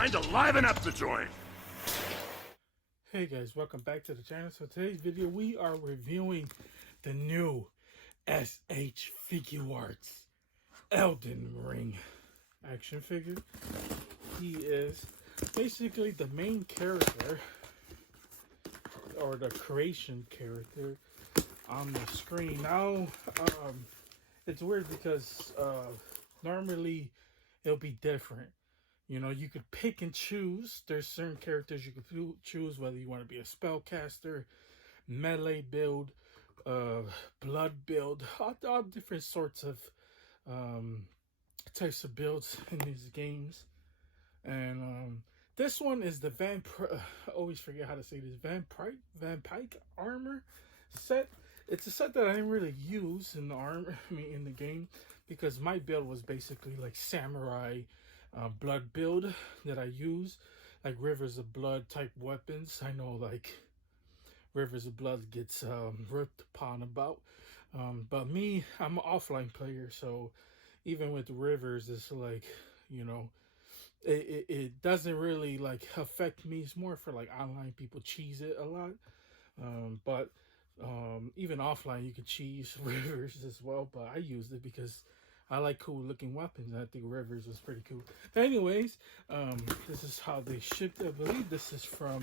trying to liven up the joint. Hey guys, welcome back to the channel. So today's video we are reviewing the new S.H.Figuarts Elden Ring action figure. He is basically the main character or the creation character on the screen. Now it's weird because normally it'll be different. You know, you could pick and choose. There's certain characters you could choose whether you want to be a spellcaster, melee build, blood build, all different sorts of types of builds in these games. And this one is the I always forget how to say this, Vyke armor set. It's a set that I didn't really use in the in the game, because my build was basically like samurai blood build that I use, like Rivers of Blood type weapons. I know like Rivers of Blood gets ripped upon about, but me, I'm an offline player, so even with Rivers, it's like, you know, it doesn't really like affect me. It's more for like online people cheese it a lot, but even offline you can cheese Rivers as well, but I used it because I like cool looking weapons. I think Rivers was pretty cool. But anyways, this is how they shipped it. I believe this is from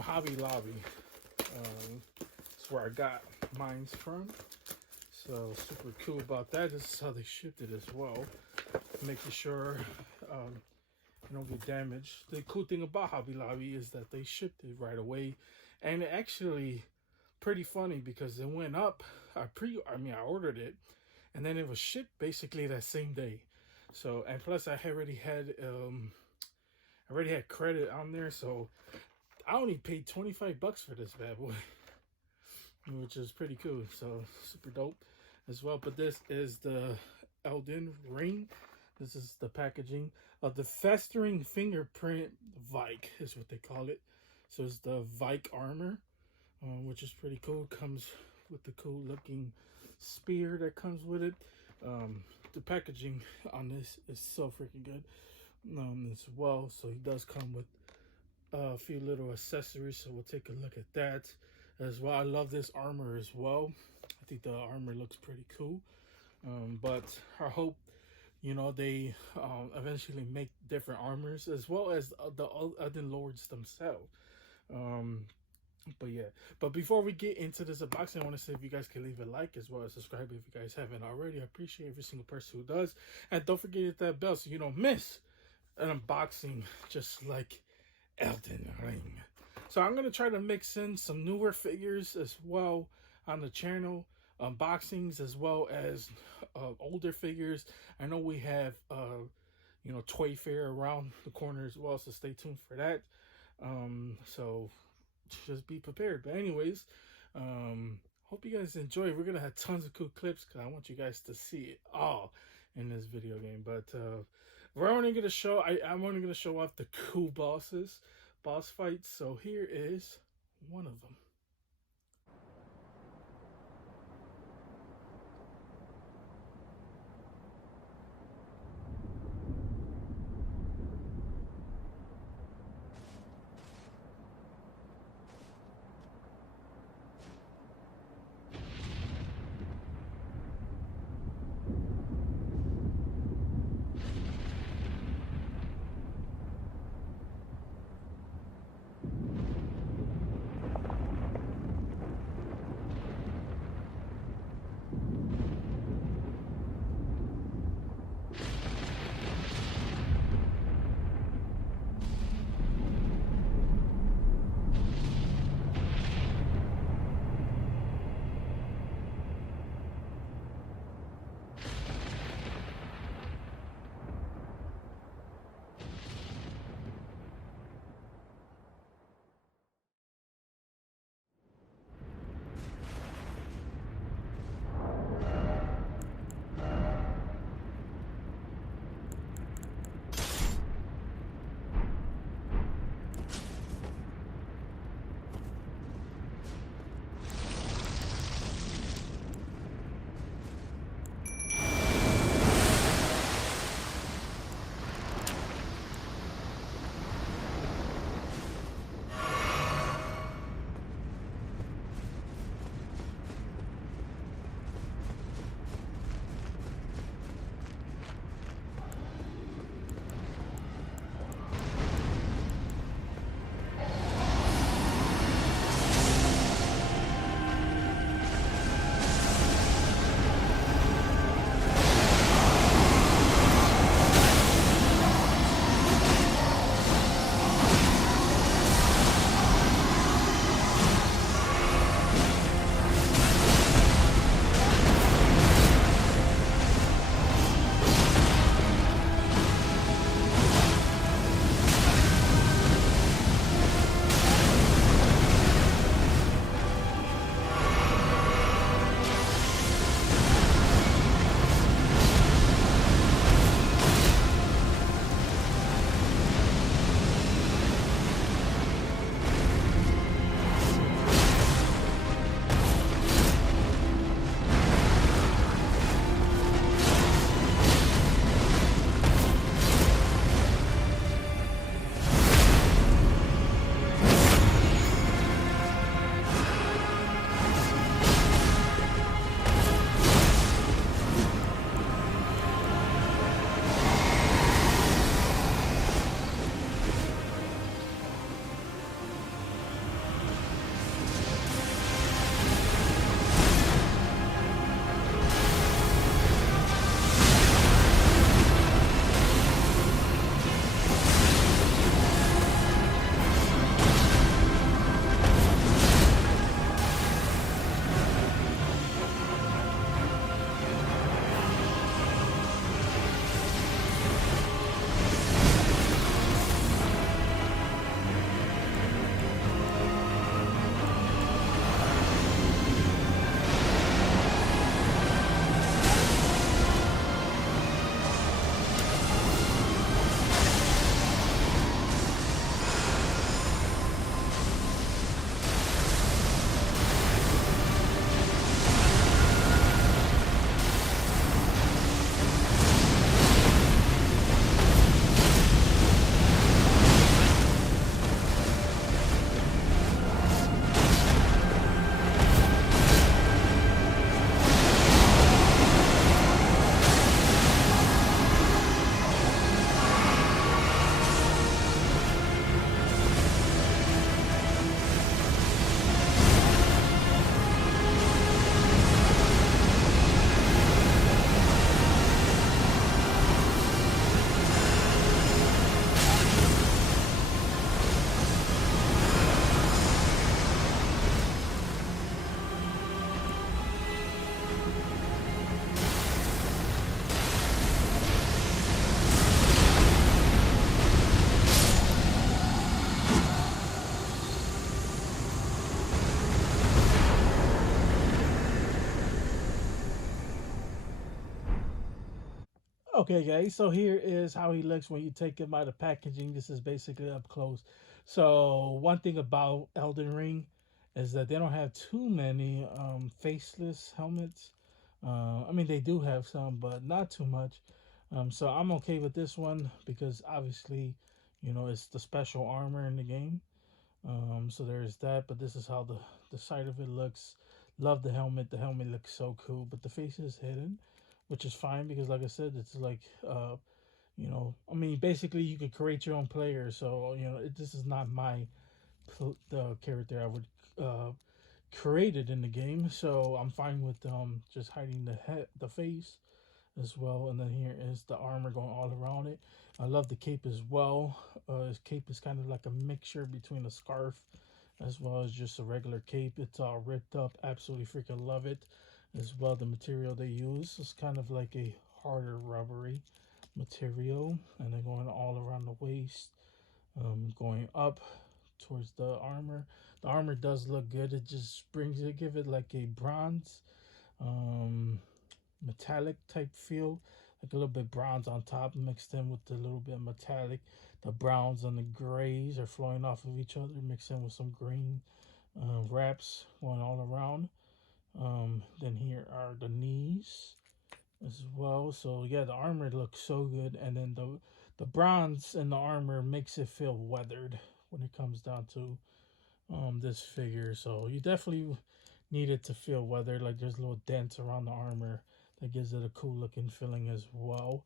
Hobby Lobby. That's where I got mine's from. So super cool about that. This is how they shipped it as well, making sure it don't get damaged. The cool thing about Hobby Lobby is that they shipped it right away, and it actually pretty funny because it went up. I ordered it, and then it was shipped basically that same day. So, and plus I already had credit on there, so I only paid $25 for this bad boy, which is pretty cool. So super dope as well. But this is the Elden Ring. This is the packaging of the Festering Fingerprint Vyke is what they call it. So it's the Vyke armor, which is pretty cool. Comes with the cool looking spear that comes with it. The packaging on this is so freaking good as well. So he does come with a few little accessories, so we'll take a look at that as well. I love this armor as well. I think the armor looks pretty cool, but I hope, you know, they eventually make different armors as well as the other lords themselves. But yeah, but before we get into this unboxing, I want to say if you guys can leave a like as well as subscribe if you guys haven't already. I appreciate every single person who does, and don't forget to hit that bell so you don't miss an unboxing just like Elden Ring. So I'm gonna try to mix in some newer figures as well on the channel, unboxings as well as older figures. I know we have you know, Toy Fair around the corner as well, so stay tuned for that. So just be prepared. But anyways, hope you guys enjoy. We're gonna have tons of cool clips because I want you guys to see it all in this video game. But we're only gonna show I'm only gonna show off the cool boss fights. So here is one of them. Okay, guys, so here is how he looks when you take him out of packaging. This is basically up close. So one thing about Elden Ring is that they don't have too many faceless helmets. I mean, they do have some, but not too much. So I'm okay with this one because obviously, you know, it's the special armor in the game. So there's that, but this is how the side of it looks. Love the helmet. The helmet looks so cool, but the face is hidden, which is fine because, like I said, it's like you know, I mean, basically you could create your own player. So you know, this is not my the character I would uh, create it in the game. So I'm fine with just hiding the face as well. And then here is the armor going all around it. I love the cape as well. His cape is kind of like a mixture between a scarf as well as just a regular cape. It's all ripped up. Absolutely freaking love it. As well, the material they use is kind of like a harder rubbery material. And then going all around the waist, going up towards the armor. The armor does look good. It just brings it, give it like a bronze um metallic type feel, like a little bit bronze on top mixed in with a little bit metallic. The browns and the grays are flowing off of each other, mixed in with some green wraps going all around. Then here are the knees as well. So yeah, the armor looks so good, and then the bronze in the armor makes it feel weathered when it comes down to this figure. So you definitely need it to feel weathered. Like there's little dents around the armor that gives it a cool looking feeling as well.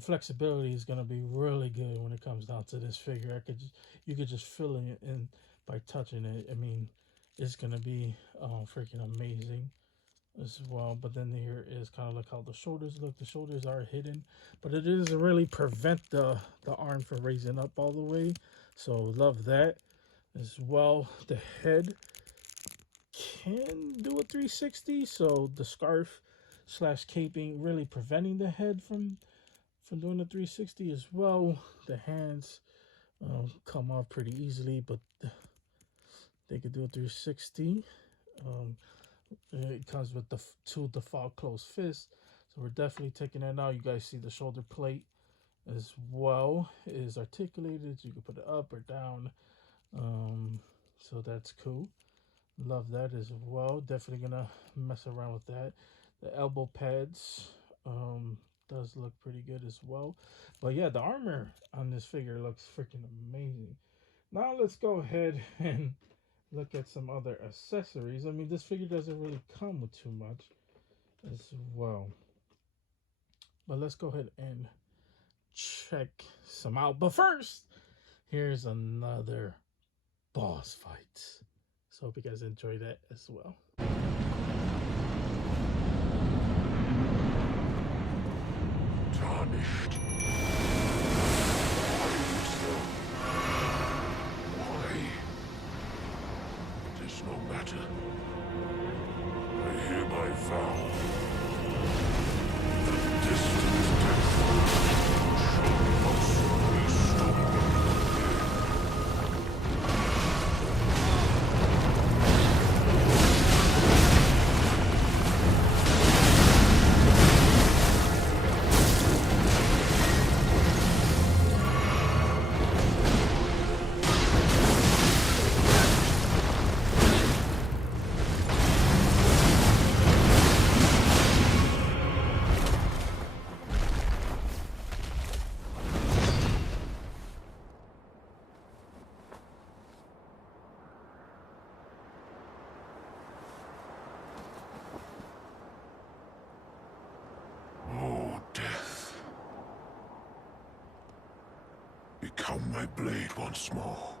Flexibility is gonna be really good when it comes down to this figure. You could just feel it in by touching it. I mean, it's gonna be freaking amazing as well. But then here is kind of like how the shoulders look. The shoulders are hidden, but it doesn't really prevent the arm from raising up all the way. So love that as well. The head can do a 360, so the scarf slash caping really preventing the head from doing the 360 as well. The hands come off pretty easily, but they could do a 360. It comes with the two default closed fists, so we're definitely taking that out. You guys see the shoulder plate as well. It is articulated, so you can put it up or down. So that's cool. Love that as well. Definitely gonna mess around with that. The elbow pads does look pretty good as well. But yeah, the armor on this figure looks freaking amazing. Now let's go ahead and look at some other accessories. I mean, this figure doesn't really come with too much as well. But let's go ahead and check some out. But first, here's another boss fight. So hope you guys enjoy that as well. Tarnished. Why? It is no matter. I hereby vow that distant death shall not be stopped. Become my blade once more.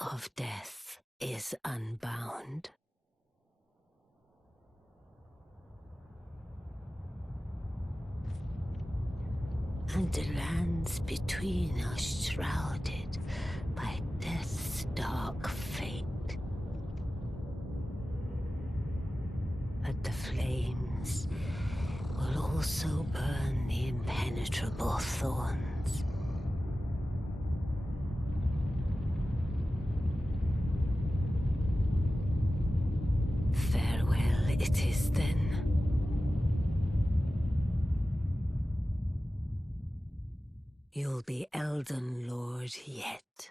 of death is unbound. And the lands between are shrouded by death's dark fate. But the flames will also burn the impenetrable thorns. Farewell it is then. You'll be Elden Lord yet.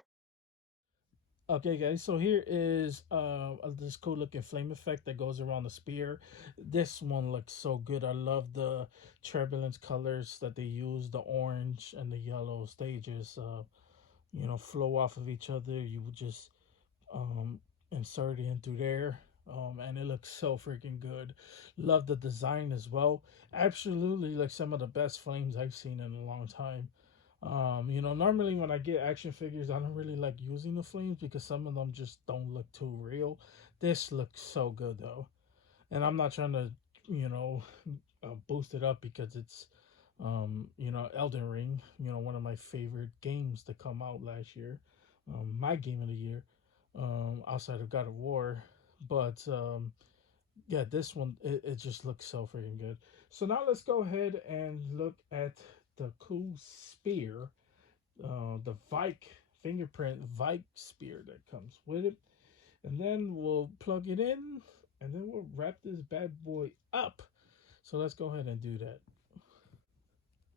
Okay, guys, so here is this cool looking flame effect that goes around the spear. This one looks so good. I love the turbulence colors that they use, the orange and the yellow stages, flow off of each other. You would just um, insert it into there. And it looks so freaking good. Love the design as well. Absolutely, like some of the best flames I've seen in a long time. Normally when I get action figures, I don't really like using the flames because some of them just don't look too real. This looks so good though, and I'm not trying to, you know, boost it up because it's, Elden Ring. One of my favorite games to come out last year, my game of the year, outside of God of War, but yeah, this one it just looks so freaking good. So now let's go ahead and look at the cool spear, the Vyke fingerprint Vyke spear that comes with it, and then we'll plug it in, and then we'll wrap this bad boy up. So let's go ahead and do that.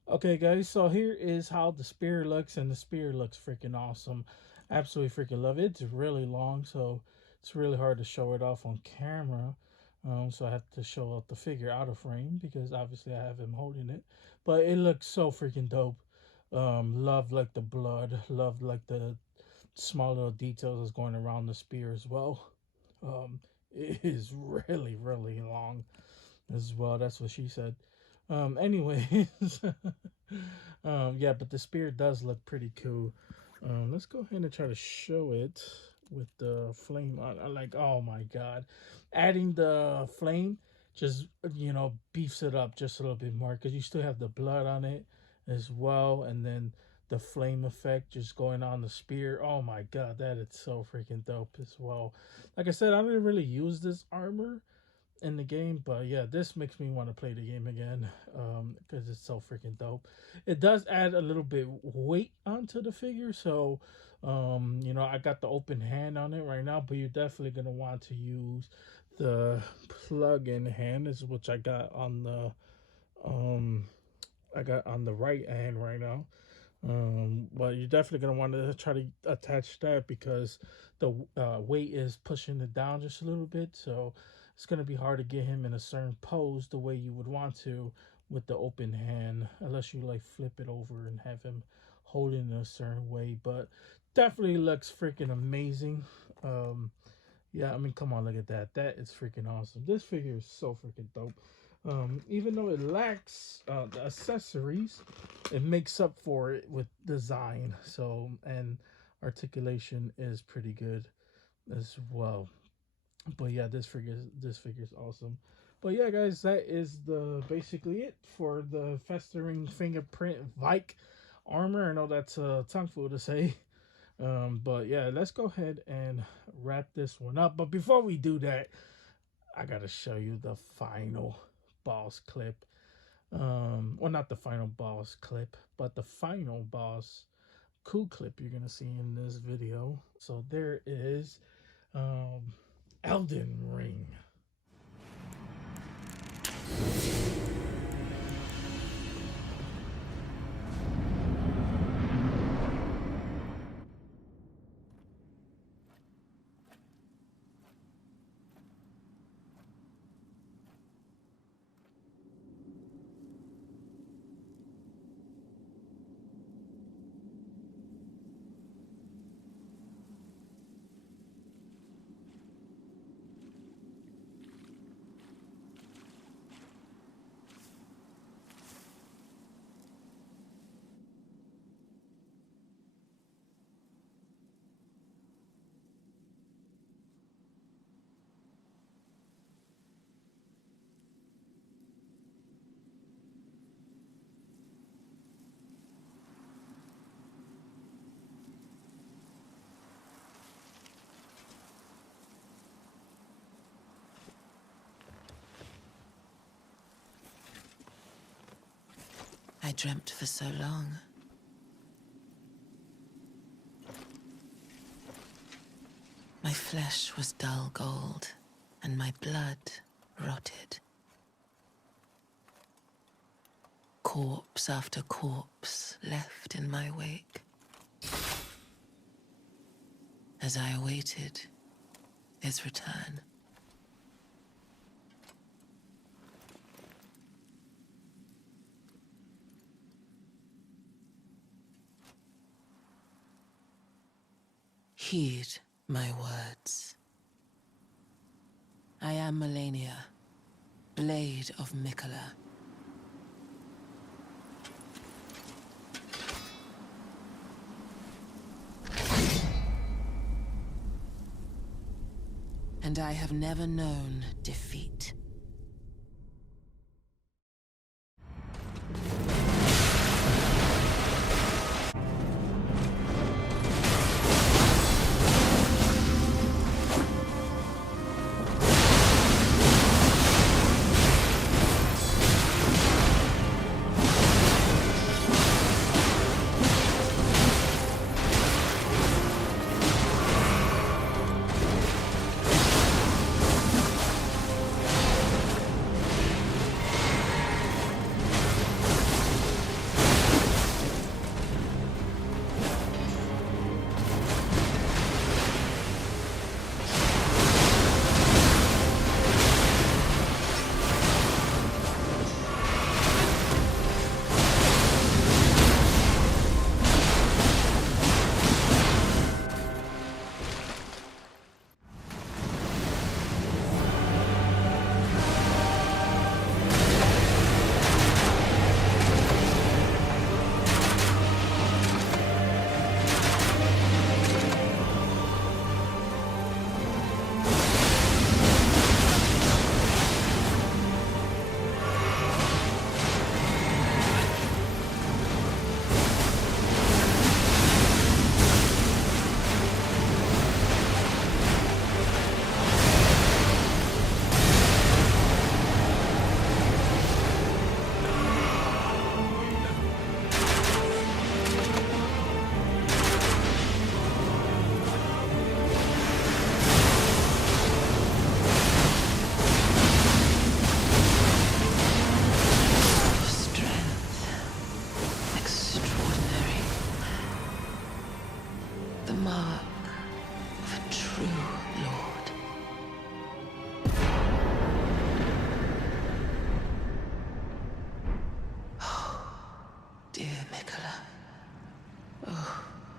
Okay, guys, so here is how the spear looks, and the spear looks freaking awesome. Absolutely freaking love it. It's really long, so it's really hard to show it off on camera. So I have to show off the figure out of frame because obviously I have him holding it. But it looks so freaking dope. Love like the blood, love like the small little details that's going around the spear as well. It is really, really long as well. That's what she said. Anyways, yeah, but the spear does look pretty cool. Let's go ahead and try to show it with the flame on. I like, oh my god, adding the flame just beefs it up just a little bit more because you still have the blood on it as well, and then the flame effect just going on the spear. Oh my god, that is so freaking dope as well. Like I said, I didn't really use this armor in the game, but yeah, this makes me want to play the game again because it's so freaking dope. It does add a little bit weight onto the figure, so I got the open hand on it right now, but you're definitely gonna want to use the plug-in hand, is which I got on the right hand right now. But you're definitely gonna want to try to attach that because the weight is pushing it down just a little bit, so it's gonna be hard to get him in a certain pose the way you would want to with the open hand, unless you like flip it over and have him hold it in a certain way. But definitely looks freaking amazing. Yeah, I mean, come on, look at that. That is freaking awesome. This figure is so freaking dope. Even though it lacks the accessories, it makes up for it with design. So, and articulation is pretty good as well. But yeah, this figure's awesome. But yeah, guys, that is the basically it for the Festering Fingerprint Vyke armor. I know that's a tongue fool to say. But yeah, let's go ahead and wrap this one up. But before we do that, I gotta show you the final boss clip. Well, not the final boss clip, but the final boss cool clip you're gonna see in this video. So there is Elden Ring. I dreamt for so long. My flesh was dull gold, and my blood rotted. Corpse after corpse left in my wake. As I awaited his return. Heed my words. I am Melania, Blade of Mikola. And I have never known defeat.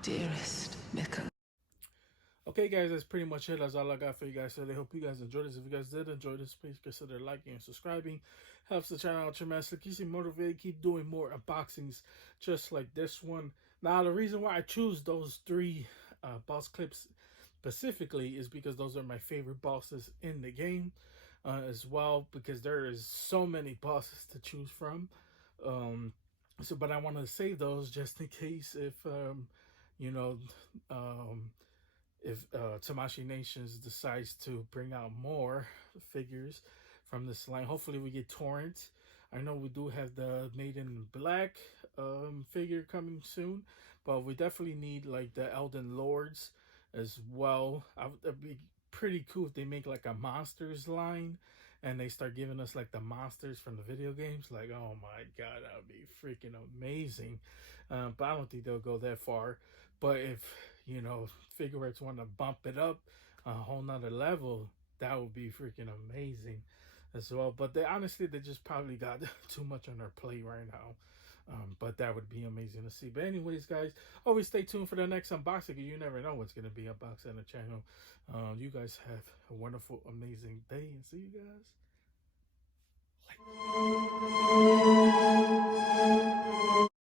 Dearest Mikola. Okay, guys, that's pretty much it. That's all I got for you guys today. I hope you guys enjoyed this. If you guys did enjoy this, please consider liking and subscribing. Helps the channel out tremendously. Keeps me motivated. Keep doing more unboxings just like this one. Now, the reason why I choose those three boss clips specifically is because those are my favorite bosses in the game as well, because there is so many bosses to choose from. But I want to save those just in case if you know if Tamashii Nations decides to bring out more figures from this line. Hopefully we get Torrent. I know we do have the Made in Black figure coming soon, but we definitely need like the Elden Lords as well. It'd be pretty cool if they make like a monsters line and they start giving us like the monsters from the video games. Like, oh my god, that would be freaking amazing. But I don't think they'll go that far. But if, you know, Figuarts want to bump it up a whole nother level, that would be freaking amazing as well. But they honestly, they just probably got too much on their plate right now. But that would be amazing to see. But anyways, guys, always stay tuned for the next unboxing. You never know what's going to be unboxed on the channel. You guys have a wonderful, amazing day. And see you guys later.